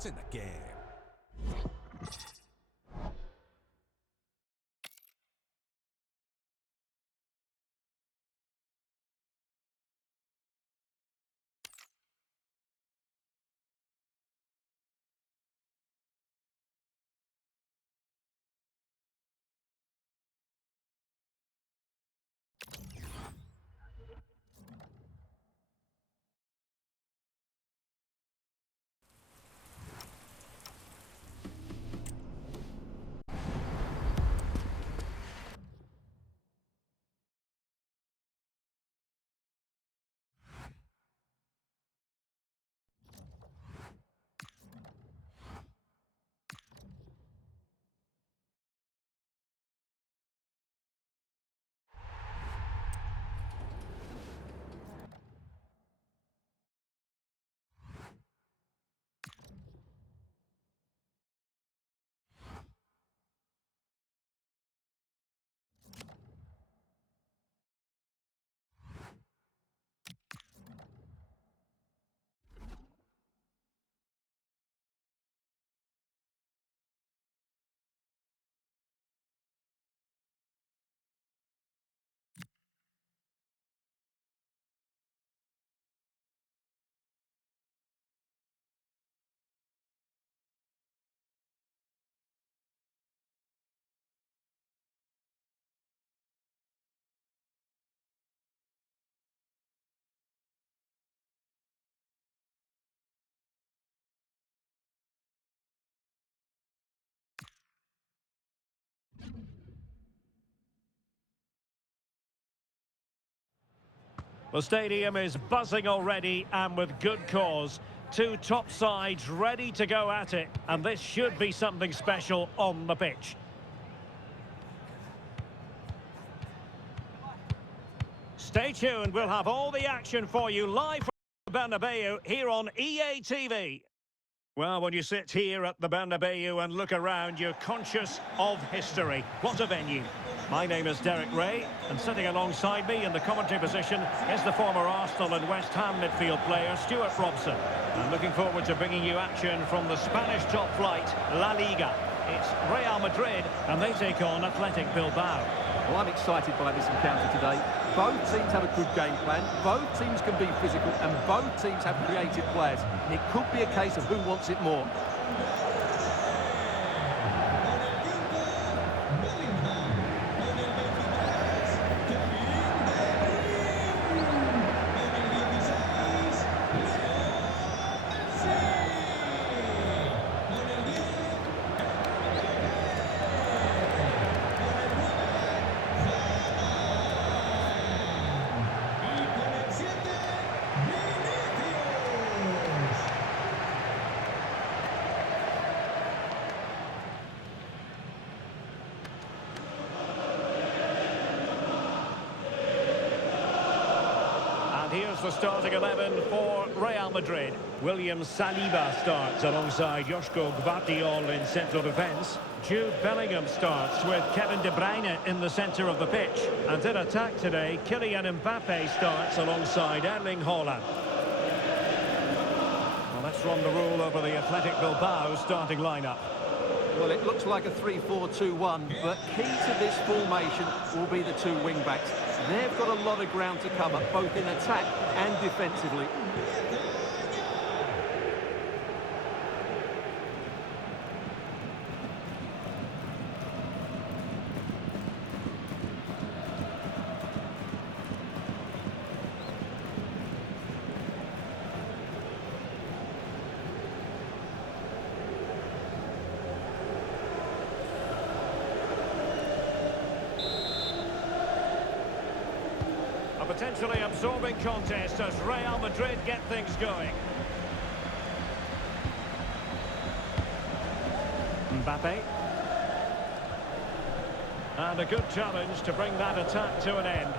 It's in the game. The stadium is buzzing already, and with good cause. Two top sides ready to go at it, and this should be something special on the pitch. Stay tuned, we'll have all the action for you live from Bernabeu here on EA TV. Well, when you sit here at the Bernabeu and look around, you're conscious of history. What a venue. My name is Derek Ray, and sitting alongside me in the commentary position is the former Arsenal and West Ham midfield player, Stuart Robson. I'm looking forward to bringing you action from the Spanish top flight, La Liga. It's Real Madrid, and they take on Athletic Bilbao. Well, I'm excited by this encounter today. Both teams have a good game plan, both teams can be physical, and both teams have creative players. It could be a case of who wants it more. Here's the starting 11 for Real Madrid. William Saliba starts alongside Joško Gvardiol in central defence. Jude Bellingham starts with Kevin De Bruyne in the centre of the pitch. And in attack today, Kylian Mbappe starts alongside Erling Haaland. Well, let's run the rule over the Athletic Bilbao starting lineup. Well, it looks like a 3-4-2-1, but key to this formation will be the two wing-backs. They've got a lot of ground to cover, both in attack and defensively. Potentially absorbing contest as Real Madrid get things going. Mbappe. And a good challenge to bring that attack to an end.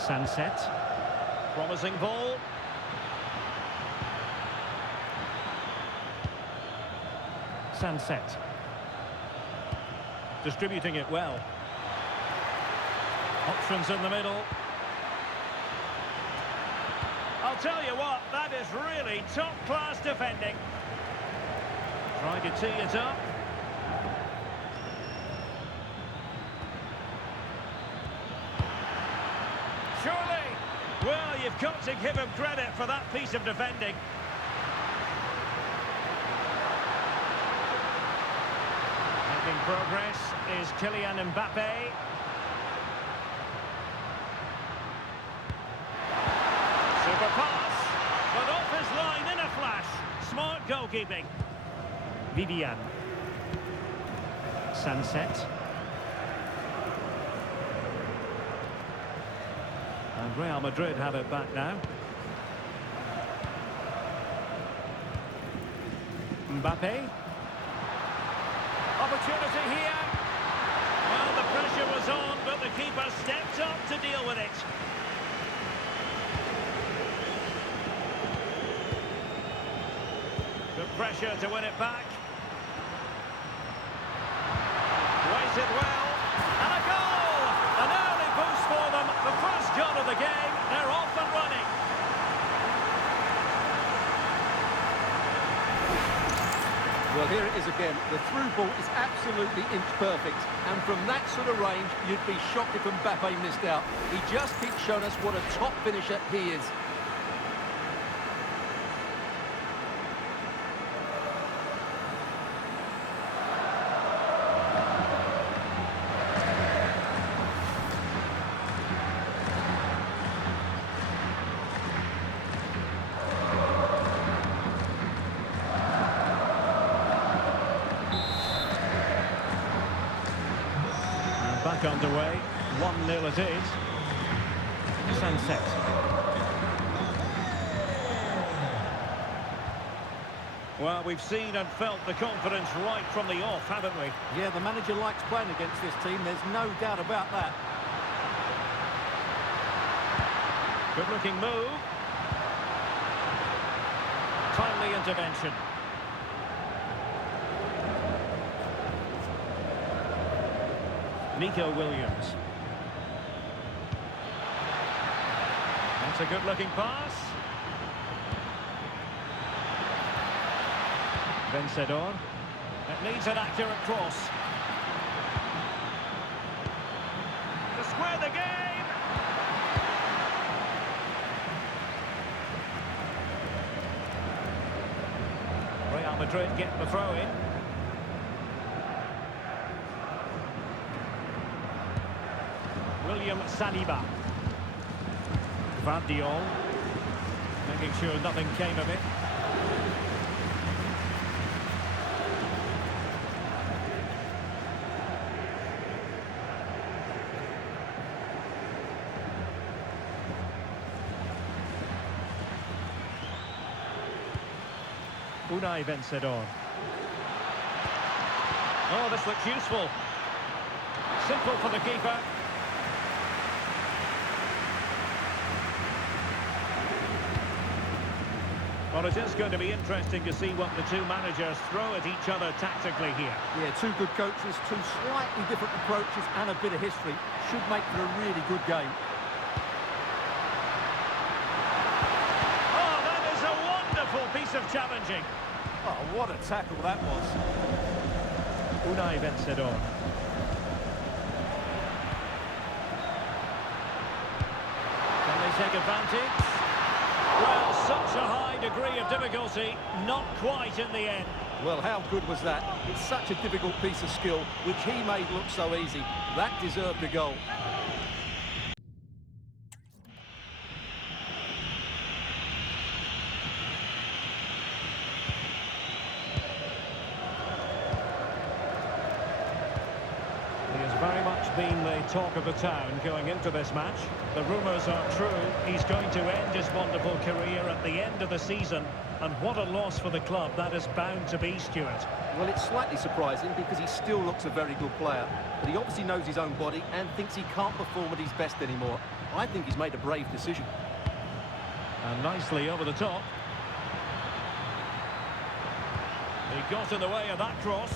Sunset. Promising ball. Sunset. Distributing it well. Options in the middle. I'll tell you what, that is really top-class defending. Trying to tee it up. Surely! Well, you've got to give him credit for that piece of defending. Making progress is Kylian Mbappe. Super pass, but off his line in a flash. Smart goalkeeping. Vivian. Sunset. And Real Madrid have it back now. Mbappe. Opportunity here. Well, the pressure was on, but the keeper stepped up to deal with it. Good pressure to win it back. Waited well. And a goal! An early boost for them. The first goal of the game. They're off and running. Well, here it is again. The through ball is absolutely inch perfect. And from that sort of range, you'd be shocked if Mbappe missed out. He just keeps showing us what a top finisher he is. Back underway, 1-0 it is. Sunset. Well, we've seen and felt the confidence right from the off, haven't we? Yeah, the manager likes playing against this team, there's no doubt about that. Good-looking move. Timely intervention. Nico Williams. That's a good-looking pass. Vencedor. It needs an accurate cross. To square the game. Real Madrid get the throw-in. William Saliba. Vardiol. Making sure nothing came of it. Unai Vencedor. Oh, this looks useful. Simple for the keeper. Well, it is going to be interesting to see what the two managers throw at each other tactically here. Yeah, two good coaches, two slightly different approaches and a bit of history. Should make for a really good game. Oh, that is a wonderful piece of challenging. Oh, what a tackle that was. Unai Vencedor. Can they take advantage? Well, such a high degree of difficulty, not quite in the end. Well, how good was that? It's such a difficult piece of skill, which he made look so easy. That deserved a goal. He has very much been the talk of the town going into this match. The rumours are true. He's going to end his wonderful career at the end of the season. And what a loss for the club that is bound to be, Stuart. Well, it's slightly surprising because he still looks a very good player. But he obviously knows his own body and thinks he can't perform at his best anymore. I think he's made a brave decision. And nicely over the top. He got in the way of that cross.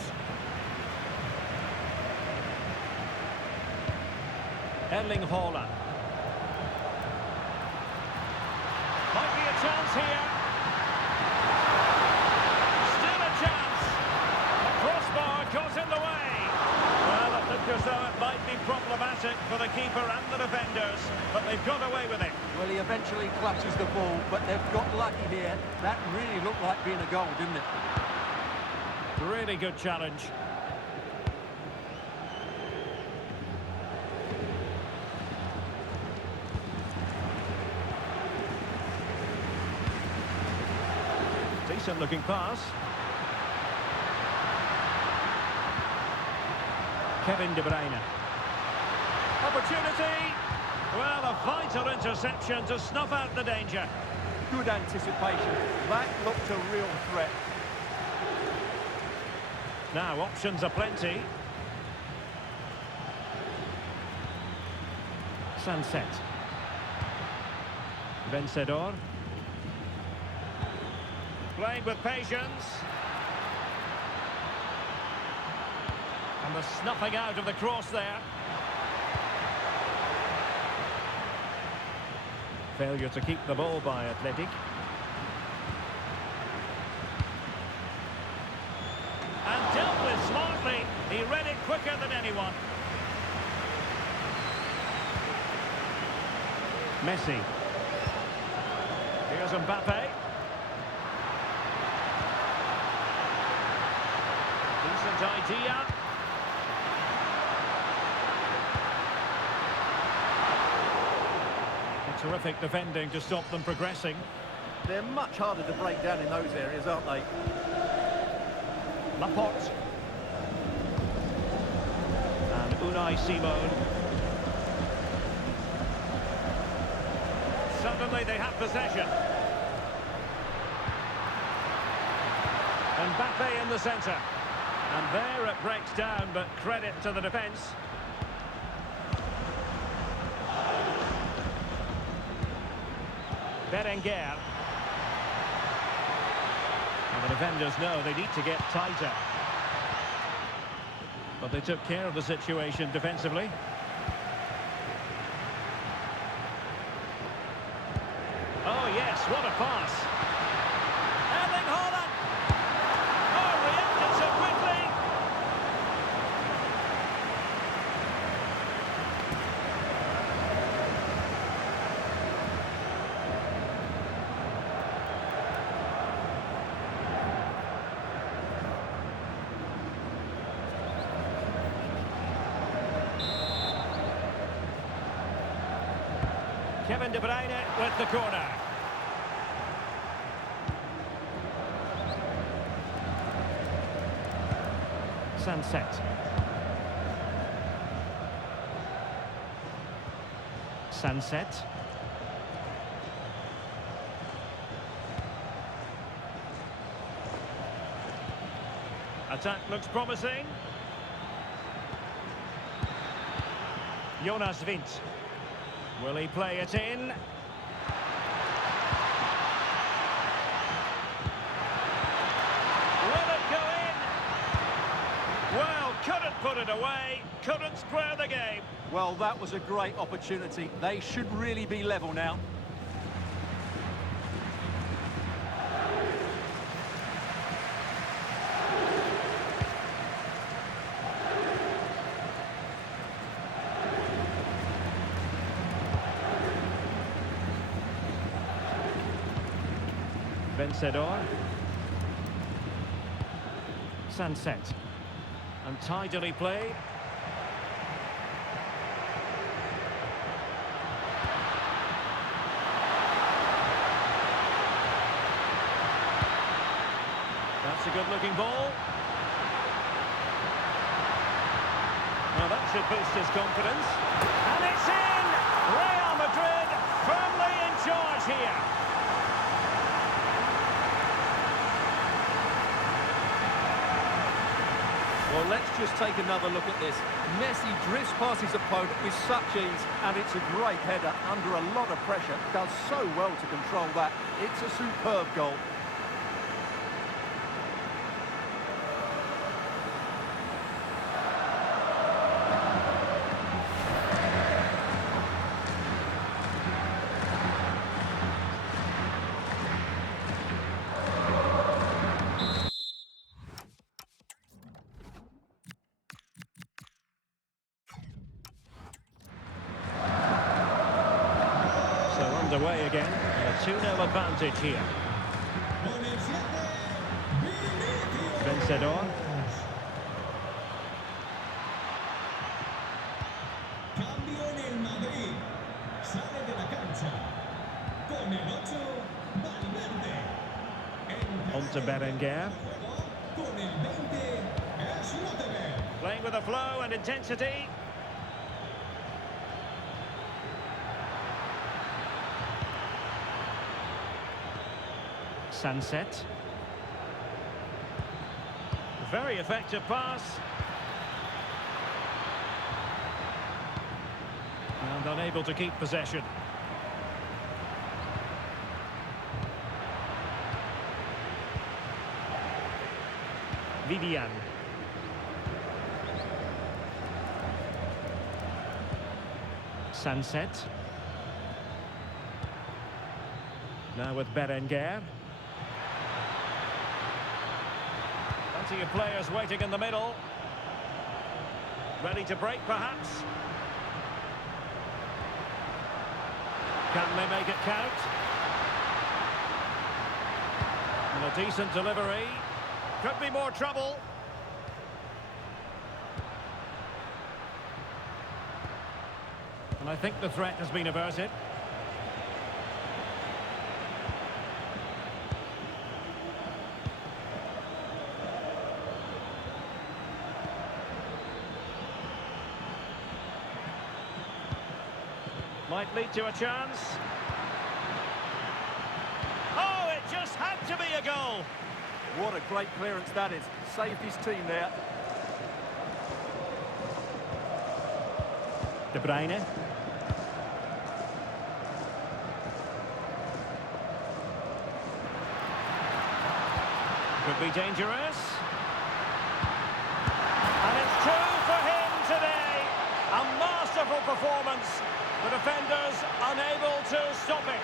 Erling Haaland. Might be chance here. Still a chance. The crossbar got in the way. Well, it looked as though it might be problematic for the keeper and the defenders, but they've got away with it. Well, he eventually clutches the ball, but they've got lucky here. That really looked like being a goal, didn't it? Really good challenge. Decent looking pass. Kevin De Bruyne. Opportunity. Well, a vital interception to snuff out the danger. Good anticipation. That looked a real threat. Now, options are plenty. Sunset. Vencedor. Playing with patience. And the snuffing out of the cross there. Failure to keep the ball by Athletic. And dealt with smartly. He read it quicker than anyone. Messi. Here's Mbappe. Decent idea. Terrific defending to stop them progressing. They're much harder to break down in those areas, aren't they? Laporte. And Unai Simon. Suddenly they have possession. Mbappe in the centre. And there it breaks down, but credit to the defence. Berenguer. And the defenders know they need to get tighter. But they took care of the situation defensively. Oh yes, what a pass. Erling Haaland! Oh, reacted so quickly! Kevin De Bruyne with the corner. Sunset. Sunset. Attack looks promising. Jonas Vint. Will he play it in? Will it go in? Well, couldn't put it away, couldn't square the game. Well, that was a great opportunity. They should really be level now. Vencedor. Sunset. And tidily played. That's a good-looking ball. Well, that should boost his confidence. And it's in! Real Madrid firmly in charge here. Well, let's just take another look at this. Messi drifts past his opponent with such ease, and it's a great header under a lot of pressure. Does so well to control that. It's a superb goal. underway again. And a 2-0 advantage here. Vencedor. Cambio en el Madrid. Sale de la cancha. Con el 8, Valverde. On to Berenguer. Con el 20, Schlotterbeck. Playing with a flow and intensity. Sunset. Very effective pass. And unable to keep possession. Vivian. Sunset. Now with Berenguer. Plenty of players waiting in the middle. Ready to break, perhaps. Can they make it count? And a decent delivery. Could be more trouble. And I think the threat has been averted. Might lead to a chance. Oh, it just had to be a goal. What a great clearance that is. Saved his team there. De Bruyne. Could be dangerous. And it's two for him today. A masterful performance. The defenders unable to stop it.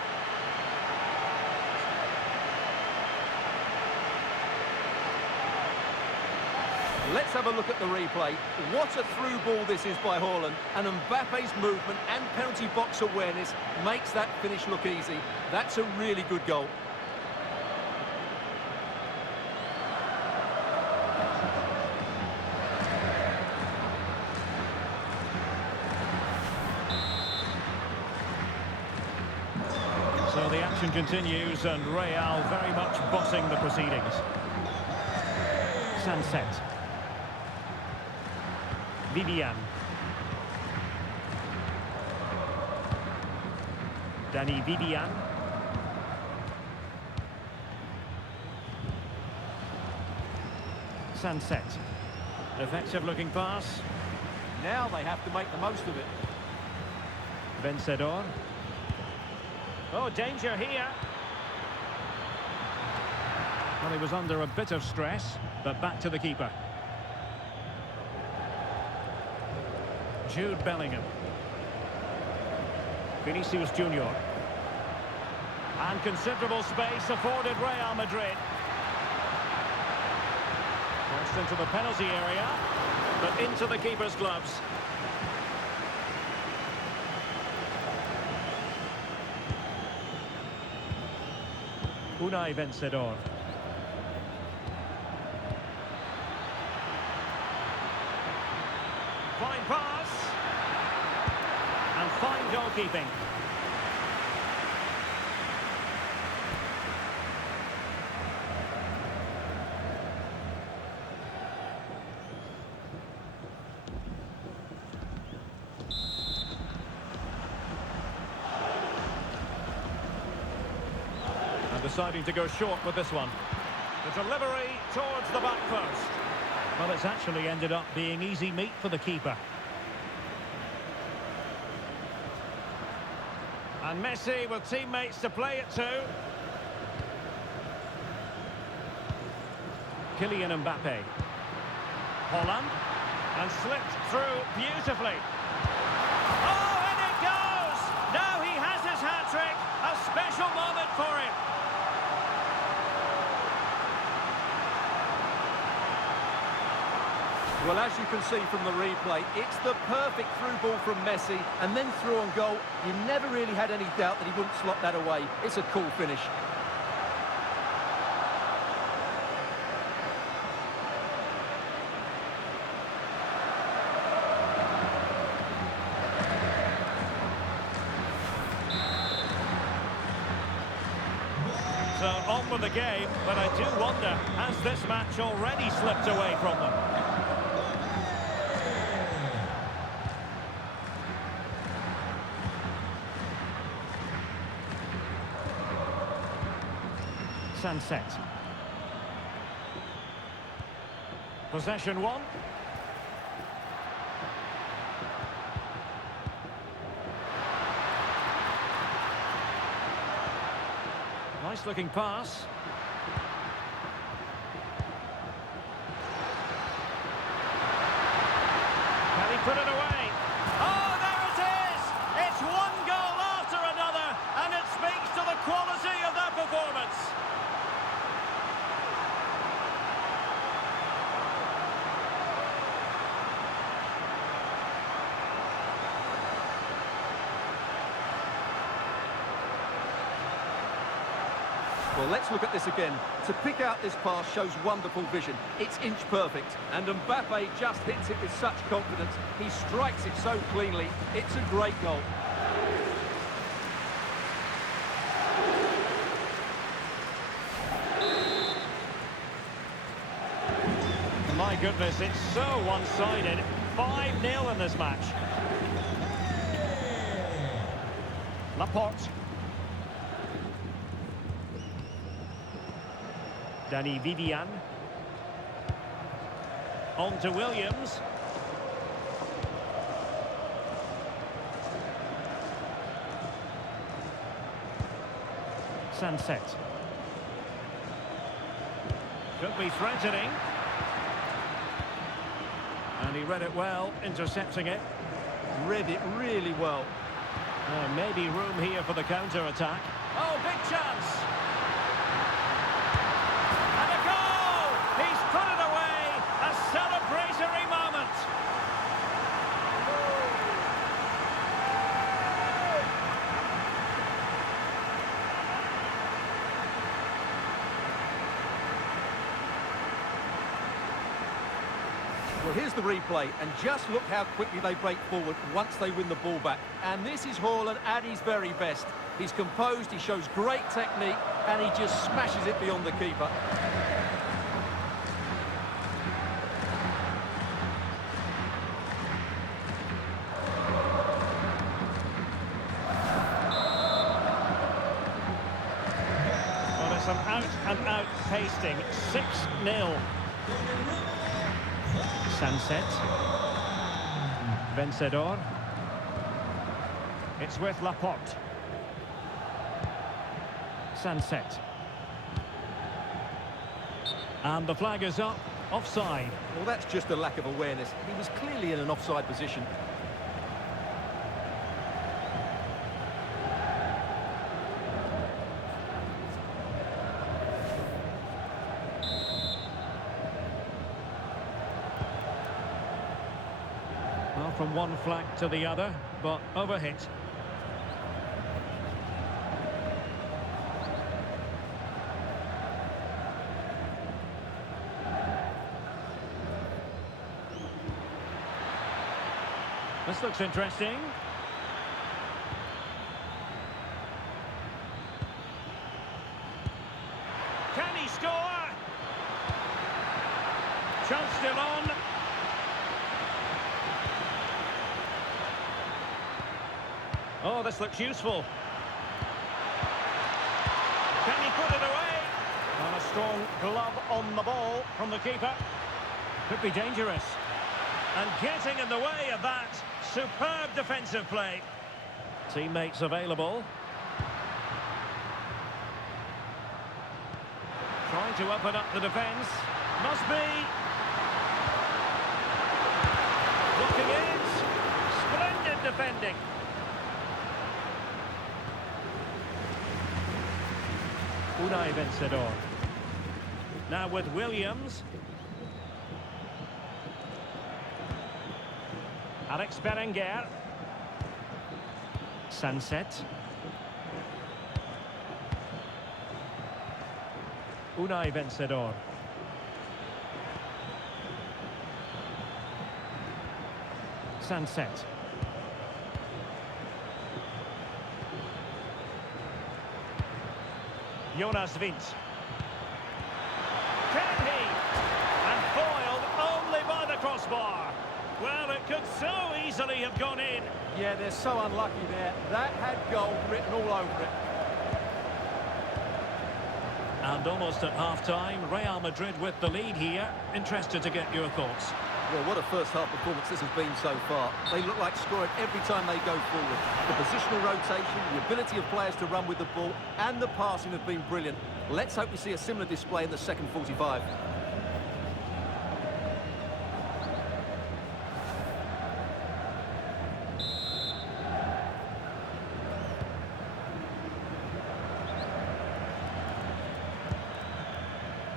Let's have a look at the replay. What a through ball this is by Haaland. And Mbappe's movement and penalty box awareness makes that finish look easy. That's a really good goal. So the action continues and Real very much bossing the proceedings. Sunset. Vivian. Danny Vivian. Sunset. Effective looking pass. Now they have to make the most of it. Vencedor. Oh, danger here. Well, he was under a bit of stress, but back to the keeper. Jude Bellingham. Vinicius Junior. And considerable space afforded Real Madrid. Crossed into the penalty area, but into the keeper's gloves. Unai Vencedor. Fine pass. And fine goalkeeping. And deciding to go short with this one. The delivery towards the back post. Well, it's actually ended up being easy meat for the keeper. And Messi with teammates to play it to. Kylian Mbappe. Holland. And slipped through beautifully. Oh, and it goes! Now he has his hat-trick. A special moment for him. Well, as you can see from the replay, it's the perfect through ball from Messi, and then through on goal. You never really had any doubt that he wouldn't slot that away. It's a cool finish. So on with the game, but I do wonder, has this match already slipped away from them? Sunset. Possession one. Nice looking pass. Can he put it away? Oh, there it is! It's one goal after another, and it speaks to the quality of their performance. Well, let's look at this again. To pick out this pass shows wonderful vision. It's inch perfect. And Mbappe just hits it with such confidence. He strikes it so cleanly. It's a great goal. My goodness, it's so one-sided. 5-0 in this match. Laporte. Danny Vivian. On to Williams. Sunset. Could be threatening. And he read it well, intercepting it. Read it really well. Maybe room here for the counter-attack. Oh, big chance! And a goal! He's put it away! A celebratory moment! Well, here's the replay, and just look how quickly they break forward once they win the ball back. And this is Haaland at his very best. He's composed, he shows great technique, and he just smashes it beyond the keeper. Well, there's some out-and-out pasting. 6-0. Sunset. Vencedor. It's with Laporte. Sunset. And the flag is up. Offside. Well, that's just a lack of awareness. He was clearly in an offside position. Well, from one flag to the other, but overhit. This looks interesting. Can he score? Chance still on. Oh, this looks useful. Can he put it away? And a strong glove on the ball from the keeper. Could be dangerous. And getting in the way of that, superb defensive play. Teammates available. Trying to open up the defence. Must be. Looking in. Splendid defending. Unai Vencedor. Now with Williams. Alex Berenguer. Sunset. Unai Vencedor. Sunset. Jonas Vint. Can he? And foiled only by the crossbar. Well, it could so easily have gone in. Yeah, they're so unlucky there. That had goal written all over it. And almost at half-time, Real Madrid with the lead here. Interested to get your thoughts. Well, what a first-half performance this has been so far. They look like scoring every time they go forward. The positional rotation, the ability of players to run with the ball, and the passing have been brilliant. Let's hope we see a similar display in the second 45.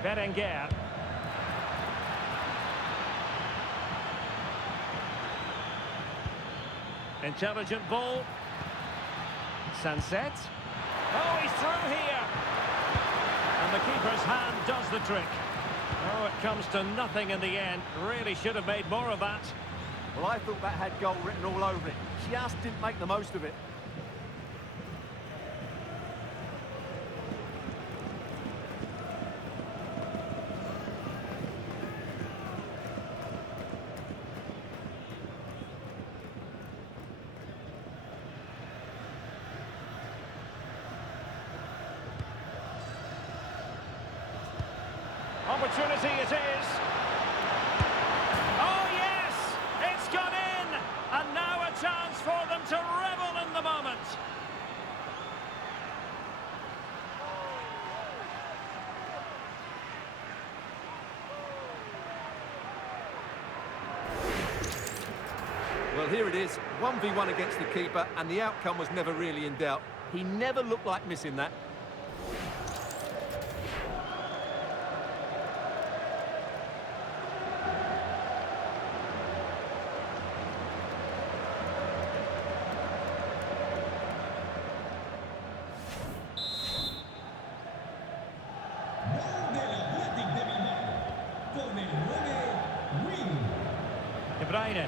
Berenguer. Intelligent ball. Sunset. Oh, he's through here. And the keeper's hand does the trick. Oh, it comes to nothing in the end. Really should have made more of that. Well, I thought that had goal written all over it. Just didn't make the most of it. Opportunity it is. Oh, yes! It's gone in! And now a chance for them to revel in the moment. Well, here it is, 1v1 against the keeper, and the outcome was never really in doubt. He never looked like missing that. Gol del Athletic de Bilbao. Con el 9, Win. De Bruyne.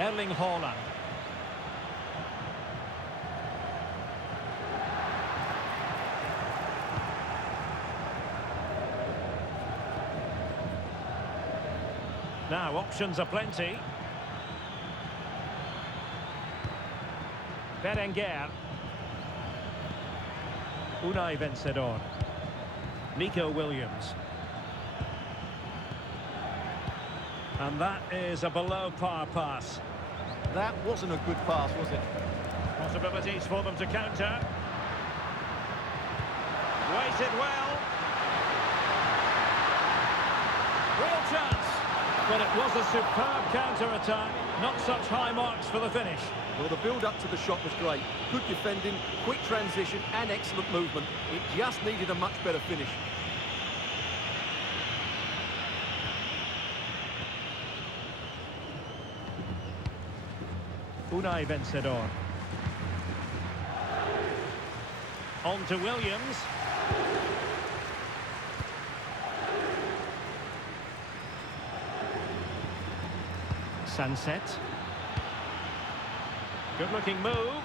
Erling Haaland. Now, options are plenty. Berenguer. Unai Vencedor. Nico Williams. And that is a below-par pass. That wasn't a good pass, was it? Possibilities for them to counter. Weighted well. Real chance. But it was a superb counter-attack. Not such high marks for the finish. Well, the build-up to the shot was great. Good defending, quick transition and excellent movement. It just needed a much better finish. Unai Vencedor. On to Williams. Sunset. Good-looking move.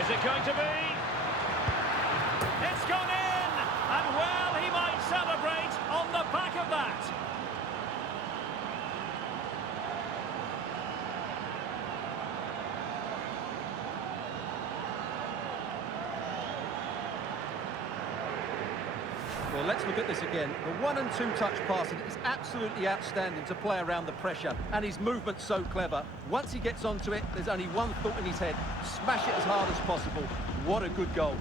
Is it going to be? It's gone in! And well, he might celebrate on the back of that. Well, let's look at this again. The 1- and 2-touch passing is absolutely outstanding to play around the pressure, and his movement's so clever. Once he gets onto it, there's only one thought in his head: smash it as hard as possible. What a good goal.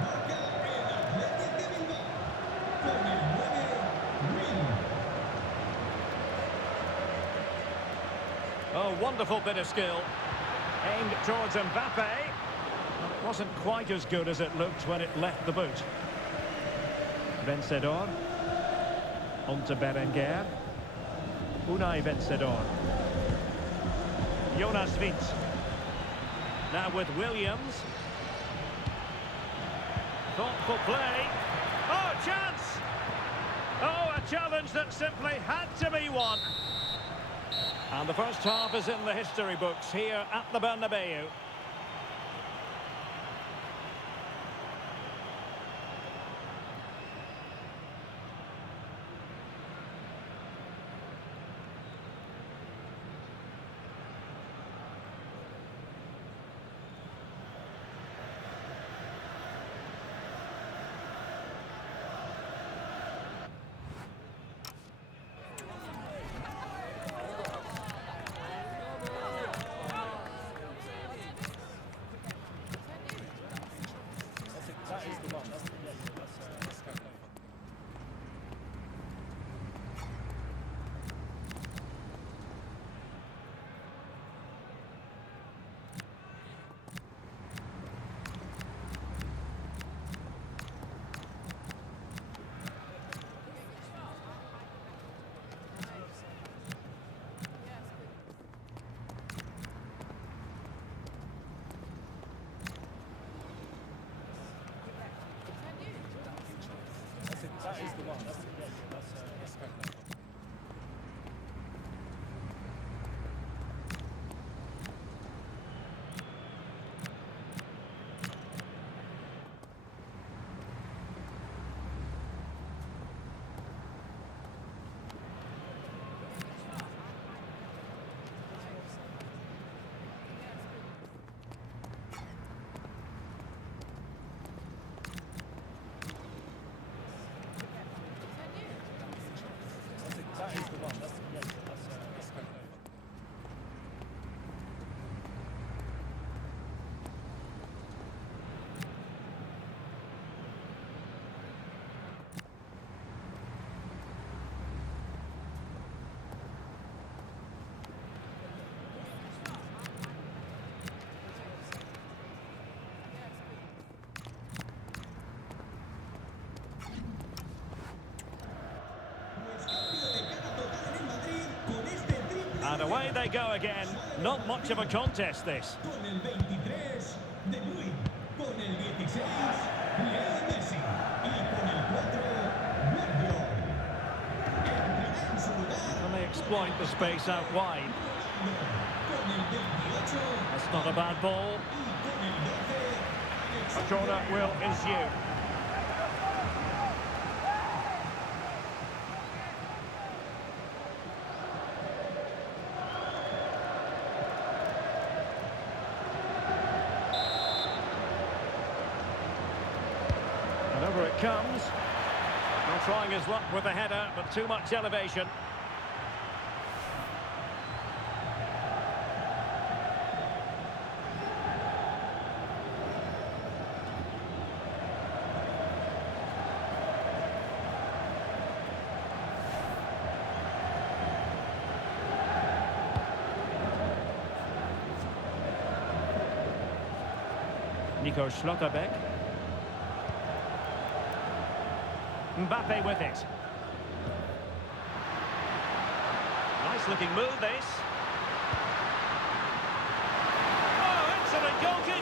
Marca el Athletic de Bilbao. Con el 9, Win. Oh, wonderful bit of skill. Aimed towards Mbappe. Well, it wasn't quite as good as it looked when it left the boot. Vencedor. On to Berenguer. Unai Vencedor. Jonas Wind. Now with Williams. Thoughtful play. Oh, chance! Oh, a challenge that simply had to be won. And the first half is in the history books here at the Bernabeu. That is the one. That's kind of And away they go again. Not much of a contest, this. Con el 23, De Bruyne. Con el 16, Leo Messi. Y con el 4, Guardiola. Entrará en su lugar. And they exploit the space out wide. Con el 28, That's not a bad ball. y con el 12, A corner will ensue. And over it comes. Not trying his luck with the header, but too much elevation. Nico Schlotterbeck. Mbappe with it. Nice looking move, this. Oh, excellent goalkeeper!